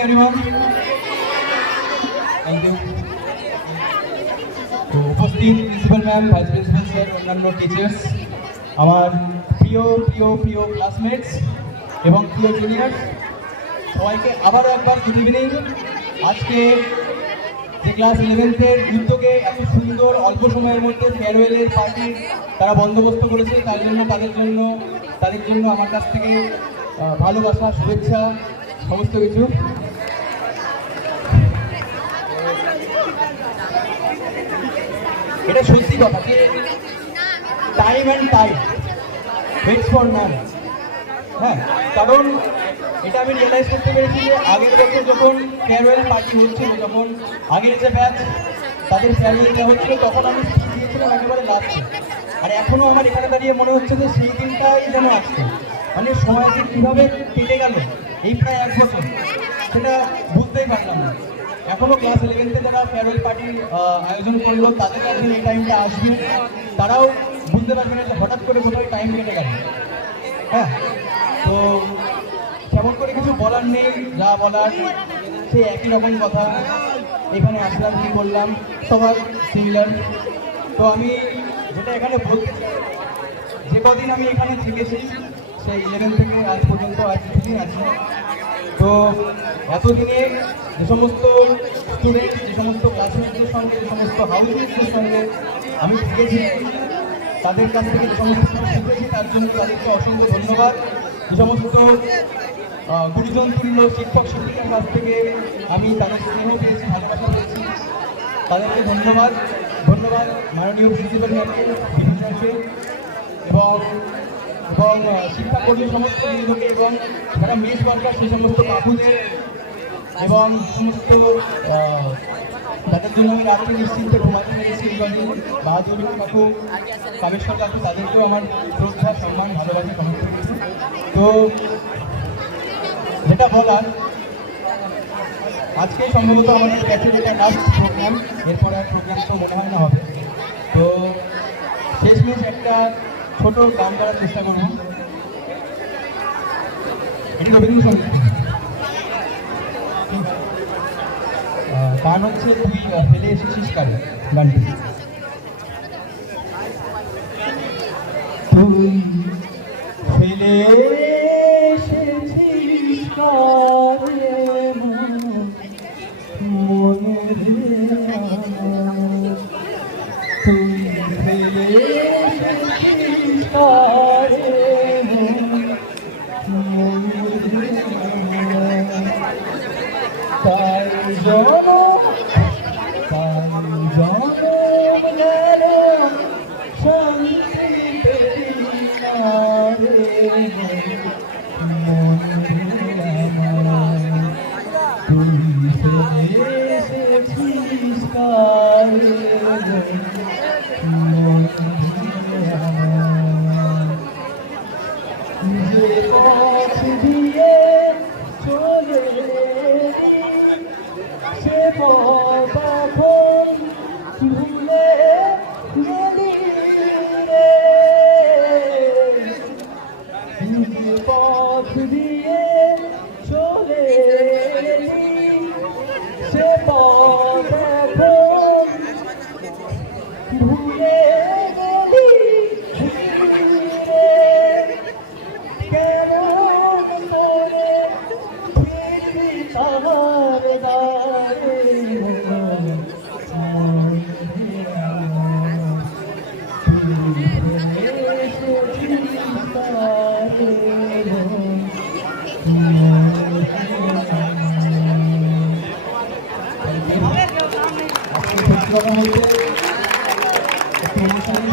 morning, everyone. Thank you. তো উপস্থিত principal ma'am, vice principal sir, অন্যান্য টিচার্স, আমার প্রিয় প্রিয় প্রিয় ক্লাসমেটস এবং প্রিয় জুনিয়র, সবাইকে আবারও একবার গুড ইভিনিং। আজকে যে ক্লাস 11-এর উদ্যোগে এত সুন্দর অল্প সময়ের মধ্যে ফেয়ারওয়েলের পার্টি তারা বন্দোবস্ত করেছে, তাদের জন্য আমার কাছ থেকে ভালোবাসা, শুভেচ্ছা, সমস্ত কিছু। এটা সত্যি কথা যে time and time waits for none. হ্যাঁ, কারণ এটা আমি রিয়েলাইজ করতে পেরেছি যে আগের বছর যখন ফেয়ারওয়েল পার্টি হচ্ছিল, যখন আগের যে ব্যাচ তাদের ফেয়ারওয়েলটা হচ্ছিল, তখন আমি দিয়েছিলাম একেবারে লাস্টে। আর এখনও আমার এখানে দাঁড়িয়ে মনে হচ্ছে যে সেই দিনটাই যেন আসছে। মানে সময়টা কীভাবে কেটে গেল এই প্রায় 1 বছর, সেটা বুঝতেই পারলাম না। এখনও ক্লাস 11-তে যারা ফেয়ারওয়েল পার্টির আয়োজন করলো, তাদের একদিন এই টাইমটা আসবে, তারাও বুঝতে পারবে না যে হঠাৎ করে কোথাও টাইম কেটে গেল। হ্যাঁ, তো কেমন করে কিছু বলার নেই, যা বলার সেই একই রকম কথা। এখানে আসলাম, কি করলাম, সবার সিমিলার। তো আমি যেটা এখানে বলতে চাই, যে কদিন আমি এখানে থেকেছি, সেই 11 থেকে আজ পর্যন্ত আজ কিছুদিন আছি, তো এতদিনে যে সমস্ত স্টুডেন্ট, যে সমস্ত ক্লাসমেটদের সঙ্গে, যে সমস্ত হাউসমেটদের সঙ্গে আমি থেকেছি, তাদের কাছ থেকে যে সমস্ত কিছু শিখেছি, তার জন্য তাদেরকে অসংখ্য ধন্যবাদ। যে সমস্ত গুরুজন তুল্য শিক্ষক শিক্ষিকার কাছ থেকে আমি তাদের স্নেহ পেয়েছি, ভালোবাসা পেয়েছি, তাদেরকে ধন্যবাদ। মাননীয় প্রিন্সিপাল ম্যামকে, এবং শিক্ষাকর্মী সমস্ত বৃন্দকে, এবং যারা মেস ওয়ার্কার সেই সমস্ত কাকুদের, এবং সমস্ত তাদের জন্য আমি রাত্রে নিশ্চিন্তে ঘুমাতে পেরেছি এই কদিন, বাহাদুর কাকু, কামেশ্বর কাকু, তাদেরকেও আমার শ্রদ্ধা, সম্মান, ভালোবাসা সমস্ত কিছু। তো যেটা বলার, আজকে সম্ভবত আমাদের ব্যাচের এটা লাস্ট প্রোগ্রাম, এরপর আর প্রোগ্রাম তো মনে হয় না হবে। তো শেষমেশ একটা ছোট গান করার চেষ্টা করব। এটি রবীন্দ্রসঙ্গীত গান হচ্ছে তুই ফেলে এসেছিস কারে, গানটি। তুই ফেলে এসেছিস কারে মনে রে, তুই ফেলে এসেছিস কারে মনে রে, তাই জনম গেল শান্তি পেলি না রে মনে, তুই ফেলে এসেছিস কারে যে পথ দিয়ে চলে সে পথ এখন ভুলে গেলি রে, যে পথ দিয়ে চলে সে পথ এখন ভুলে গেলি রে, কেমন করে ফিরবি তাহার দ্বারে, প্রমোশন